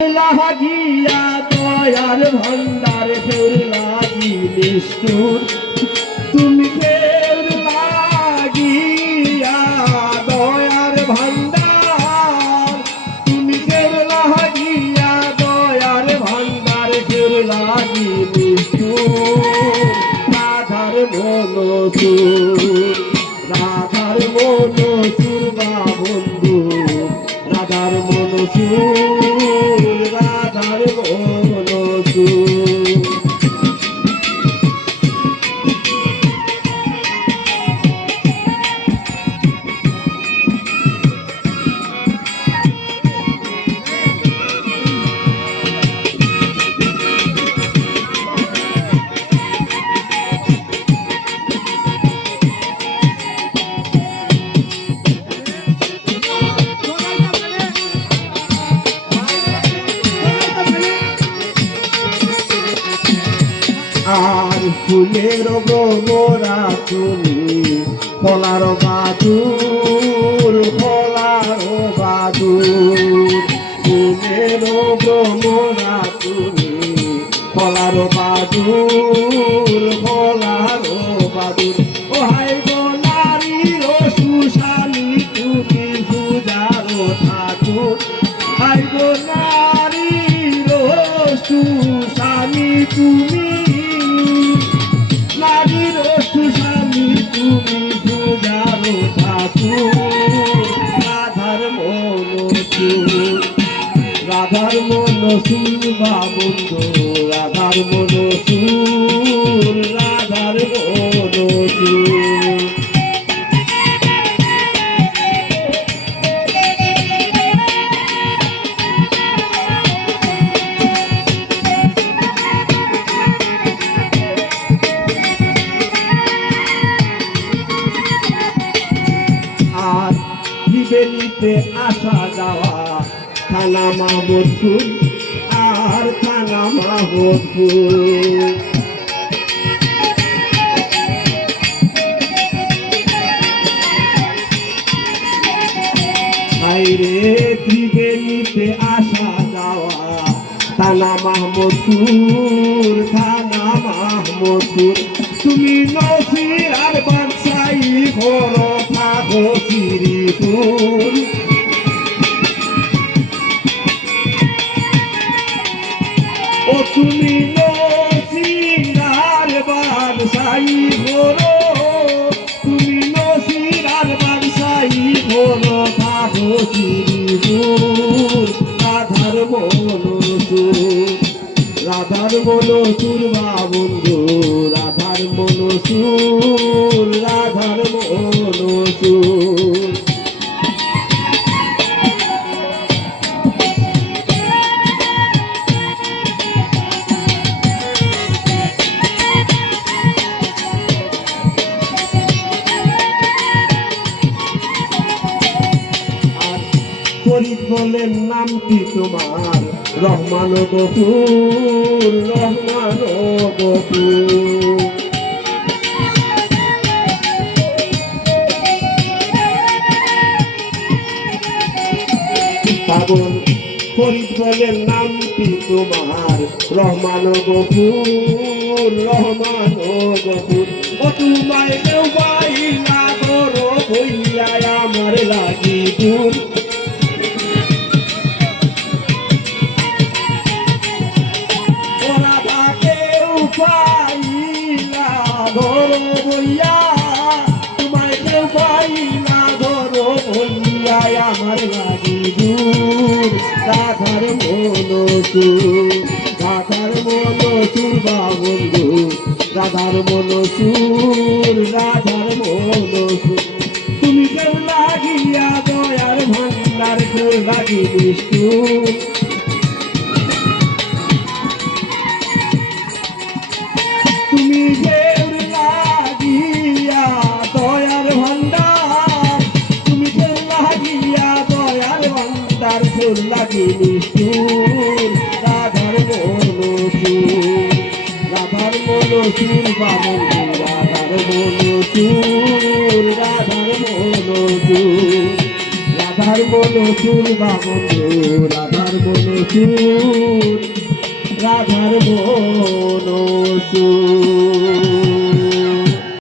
লাগিয়া দয়ার ভান্ডার ফের লাগি নিষ্ঠুর তুমি ফের লাগিয়া দয়ার ভান্ডার তুমি ফের লাগিয়া দয়ার ভান্ডার ফের লাগি নিষ্ঠুর রাধার মনসুর রাধার মনসুর বা বন্ধু রাধার মনসুর রাধার মনসুর আর ফুলের গোমরা তুমি ফলার বাদুর ফলার বাদুর ফুলের গোমরা তুমি ফলার বাদুর ফলার বাদুর ও হাই গো নারীর সুশালী তুমি সুজারো ঠাকুর হাই গো নারীর সুশালী তুমি রাধার মনসুর বা বন্ধু রাধার মনসুর রাধার মনসুর আর ত্রিবেণীতে আসা যাওয়া থানা মাহমুদপুর আর থানা মাহমুদপুর হাইরে ত্রিবেণীতে আসা যাওয়া থানা মাহমুদপুর থানা মাহমুদপুর তুমি নসির আর বাদশাহী ঘর থাকো শ্রীপুর ও তুমি নসিরার বাদশাহী ঘোরো তুমি নসিরার বাদশাহী ঘোরো থাকো শ্রীপুর রাধার মনসুর রাধার মনসুর বা বন্ধু রাধার মনসুর রাধার মনসুর ফরিদ বলেন নামটি তোমার রহমান গফুর রহমান গফুর পাগল ফরিদ বলেন নামটি তোমার রহমান গফুর রহমান গফুর ও তোমায় কেউ পাইলা করো হইয়া আমার লাগি দূর পাইলা ধরো বইয়া তোমায় কেউ পাইলা ধরো বইয়া আমার লাগি দূর রাধার মনসুর রাধার মনসুর বা বন্ধু রাধার মনসুর রাধার মনসুর তুমি কেউ লাগিয়া দয়ার ভান্ডার কেউ লাগি নিষ্ঠুর তুমি ফের লাগিয়া দয়ার ভান্ডার তুমি ফের লাগিয়া দয়ার ভান্ডার ফের লাগি নিষ্ঠুর রাধার মনসুর রাধার মনসুর বা বন্ধু রাধার মনসুর রাধার মনসুর রাধার রাধার বলো সুর মা বন্ধু রাধার বলো সুর রাধার বলো সুর